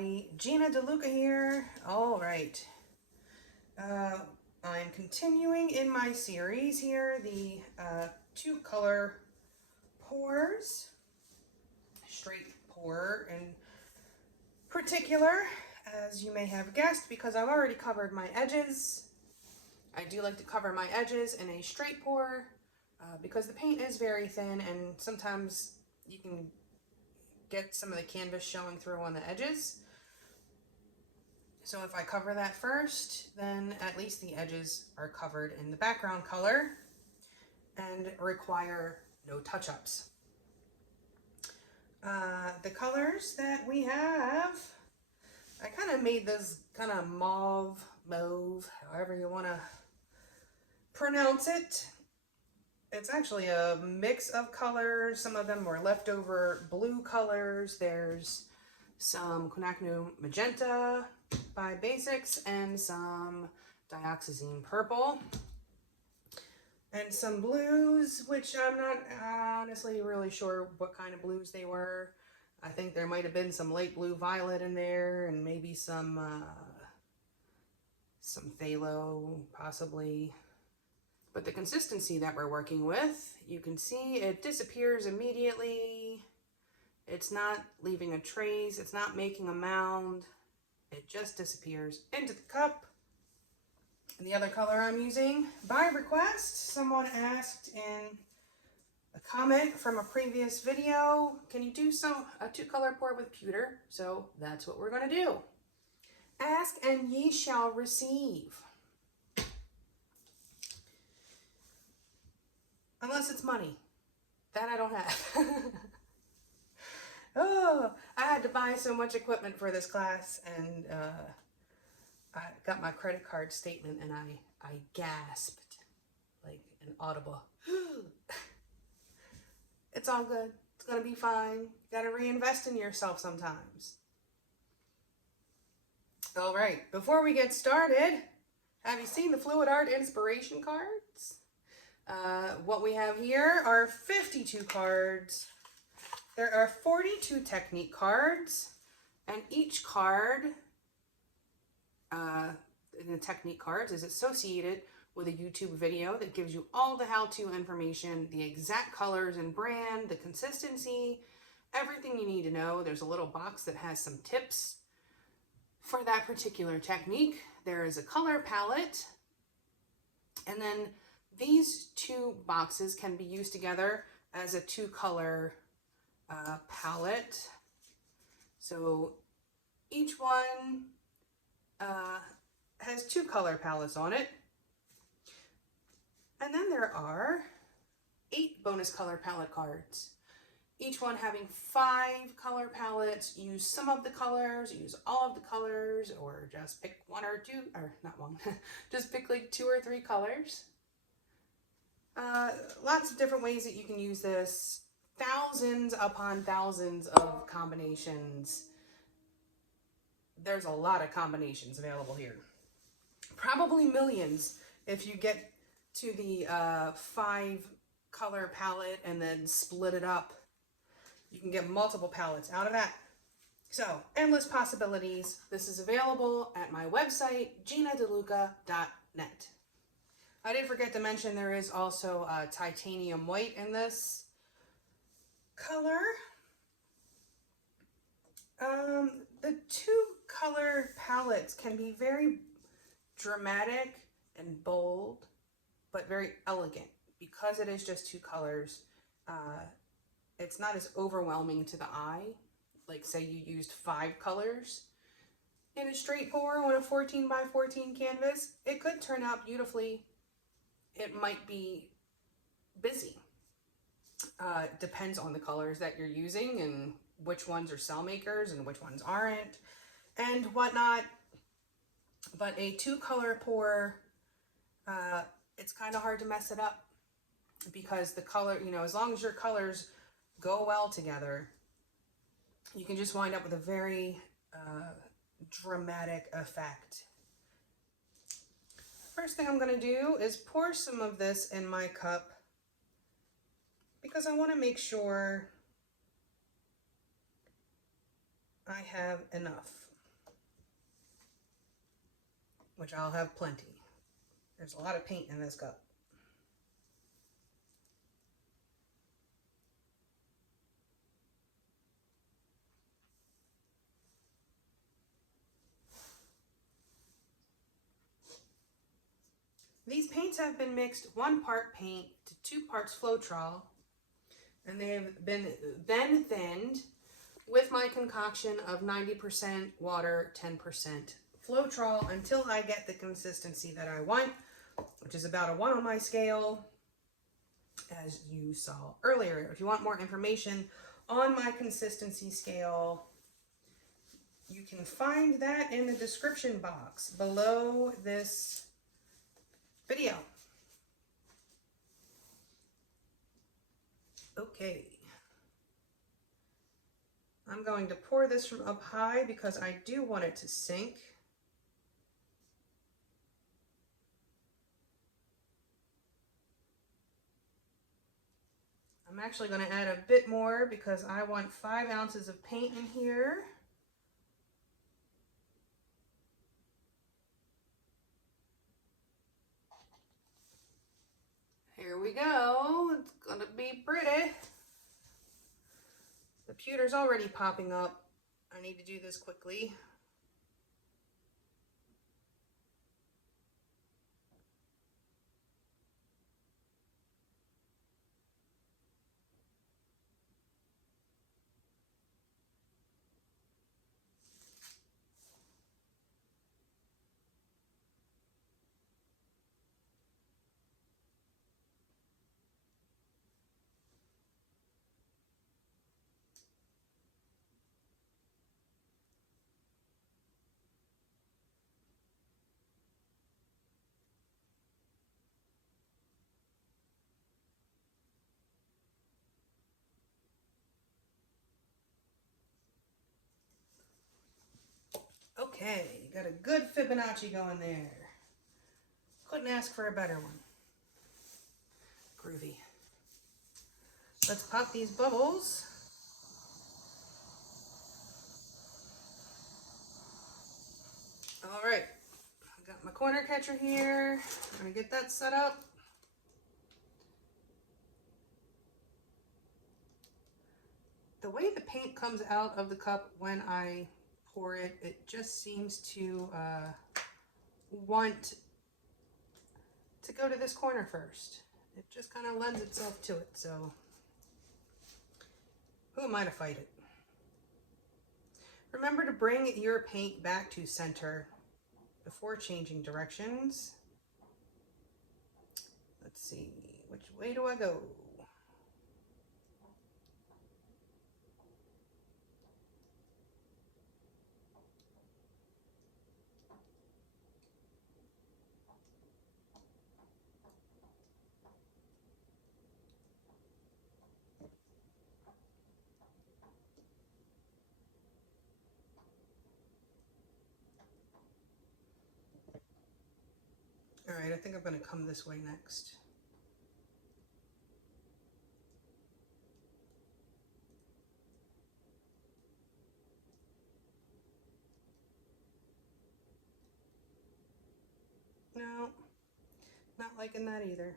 everybody, Gina DeLuca here. All right, I'm continuing in my series here, the two color pours, straight pour in particular, as you may have guessed, because I've already covered my edges. I do like to cover my edges in a straight pour because the paint is very thin and sometimes you can get some of the canvas showing through on the edges. So if I cover that first, then at least the edges are covered in the background color and require no touch-ups. The colors that we have, I kind of made this kind of mauve, however you want to pronounce it. It's actually a mix of colors. Some of them were leftover blue colors. There's some Quinacridone Magenta by Basics and some Dioxazine Purple. And some blues, which I'm not honestly really sure what kind of blues they were. I think there might have been some light blue violet in there and maybe some phthalo possibly. But the consistency that we're working with, you can see it disappears immediately. It's not leaving a trace. It's not making a mound. It just disappears into the cup. And the other color I'm using, by request, someone asked in a comment from a previous video, can you do a two-color pour with pewter? So that's what we're going to do. Ask and ye shall receive. Unless it's money. That I don't have. Oh, I had to buy so much equipment for this class, and I got my credit card statement and I gasped like an audible. It's all good. It's gonna be fine. You gotta reinvest in yourself sometimes. All right, before we get started, have you seen the Fluid Art inspiration cards? What we have here are 52 cards. There are 42 technique cards, and each card in the technique cards is associated with a YouTube video that gives you all the how-to information, the exact colors and brand, the consistency, everything you need to know. There's a little box that has some tips for that particular technique. There is a color palette, and then these two boxes can be used together as a two-color palette. So each one has two color palettes on it. And then there are 8 bonus color palette cards. Each one having 5 color palettes. Use some of the colors, use all of the colors, or just pick one or two, or not one, just pick like 2 or 3 colors. Lots of different ways that you can use this. Thousands upon thousands of combinations. There's a lot of combinations available here. Probably millions if you get to the 5 color palette and then split it up. You can get multiple palettes out of that. So, endless possibilities. This is available at my website, ginadeluca.net. I did forget to mention there is also titanium white in this color. The 2 color palettes can be very dramatic and bold, but very elegant. Because it is just 2 colors, it's not as overwhelming to the eye. Like say you used 5 colors in a straight pour on a 14 by 14 canvas. It could turn out beautifully. It might be busy. Depends on the colors that you're using and which ones are cell makers and which ones aren't and whatnot. But a 2 color pour, it's kind of hard to mess it up because the color, you know, as long as your colors go well together, you can just wind up with a very dramatic effect. First thing I'm going to do is pour some of this in my cup because I want to make sure I have enough. which I'll have plenty. There's a lot of paint in this cup. These paints have been mixed 1 part paint to 2 parts Floetrol, and they have been then thinned with my concoction of 90% water, 10% Floetrol until I get the consistency that I want, which is about a 1 on my scale, as you saw earlier. If you want more information on my consistency scale, you can find that in the description box below this video. Okay. I'm going to pour this from up high because I do want it to sink. I'm actually going to add a bit more because I want 5 ounces of paint in here. Here we go. It's going to be pretty. The pewter's already popping up. I need to do this quickly. Okay, got a good Fibonacci going there. Couldn't ask for a better one. Groovy. Let's pop these bubbles. All right, I got my corner catcher here. I'm gonna get that set up. The way the paint comes out of the cup when I pour it, it just seems to want to go to this corner first. It just kind of lends itself to it, so who am I to fight it? Remember to bring your paint back to center before changing directions. Let's see, which way do I go? All right, I think I'm going to come this way next. No, not liking that either.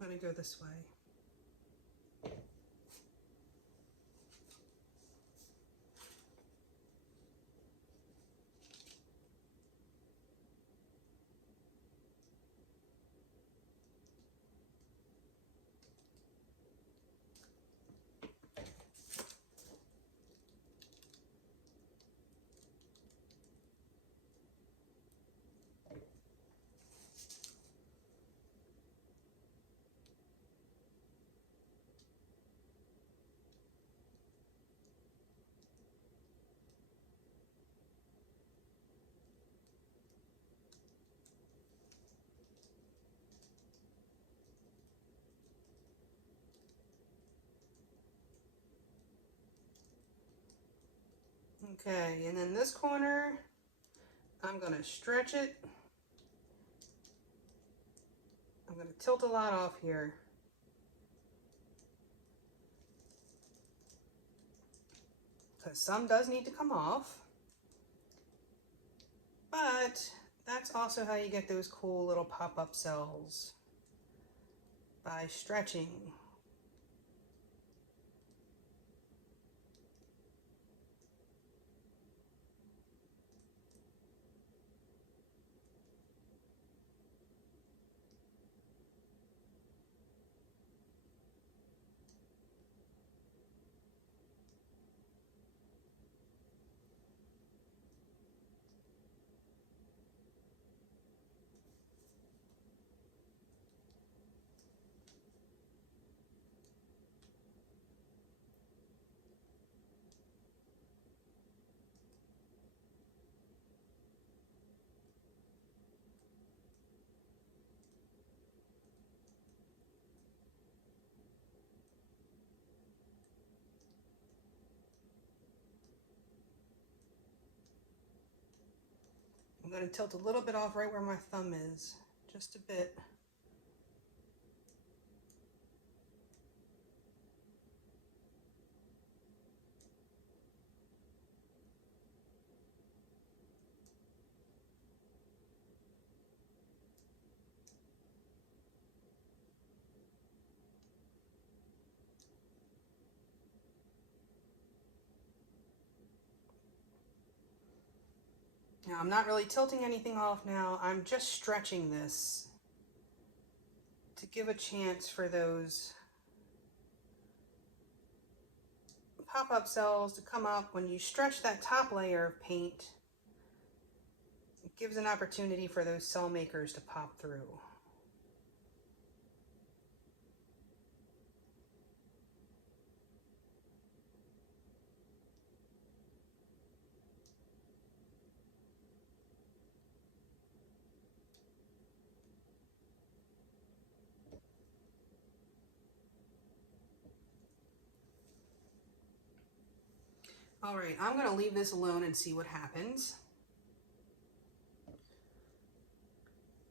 I'm going to go this way. Okay, and then this corner, I'm going to stretch it. I'm going to tilt a lot off here. because some does need to come off. But that's also how you get those cool little pop-up cells, by stretching. I'm going to tilt a little bit off right where my thumb is, just a bit. Now I'm not really tilting anything off now, I'm just stretching this to give a chance for those pop-up cells to come up. When you stretch that top layer of paint, it gives an opportunity for those cell makers to pop through. All right, I'm going to leave this alone and see what happens.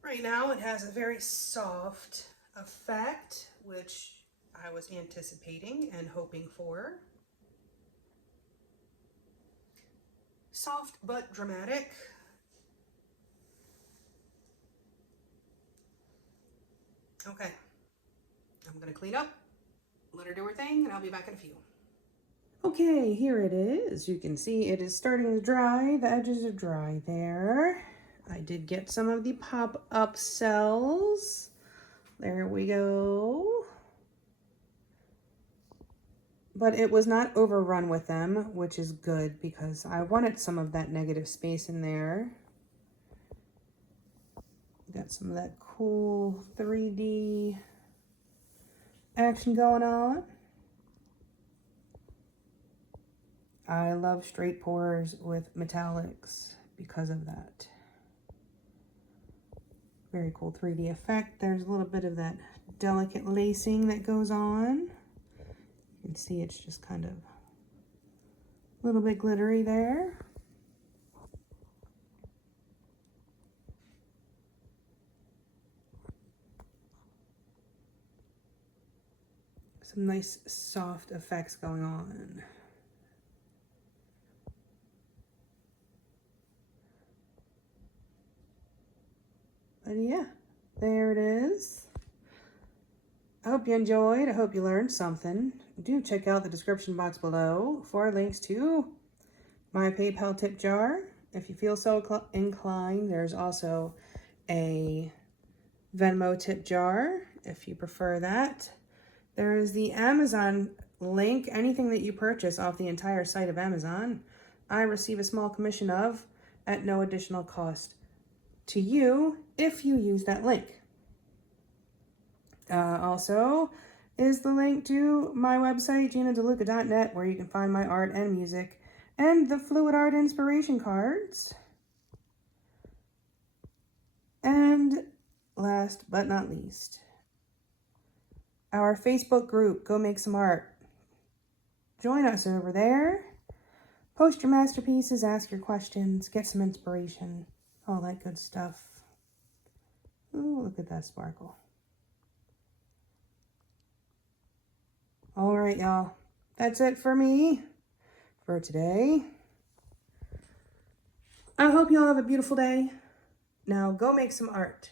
Right now it has a very soft effect, which I was anticipating and hoping for. Soft but dramatic. Okay, I'm going to clean up, let her do her thing, and I'll be back in a few. Okay, here it is. You can see it is starting to dry. The edges are dry there. I did get some of the pop-up cells. There we go. But it was not overrun with them, which is good because I wanted some of that negative space in there. Got some of that cool 3D action going on. I love straight pours with metallics because of that. Very cool 3D effect. There's a little bit of that delicate lacing that goes on. You can see it's just kind of a little bit glittery there. Some nice soft effects going on. But yeah, there it is. I hope you enjoyed. I hope you learned something. Do check out the description box below for links to my PayPal tip jar. If you feel so inclined, there's also a Venmo tip jar if you prefer that. There is the Amazon link. Anything that you purchase off the entire site of Amazon, I receive a small commission of at no additional cost to you if you use that link. Also is the link to my website, GinaDeLuca.net, where you can find my art and music and the fluid art inspiration cards. And last but not least, our Facebook group, Go Make Some Art. Join us over there. Post your masterpieces, ask your questions, get some inspiration, all that good stuff. Ooh, look at that sparkle. All right, y'all. That's it for me for today. I hope you all have a beautiful day. Now go make some art.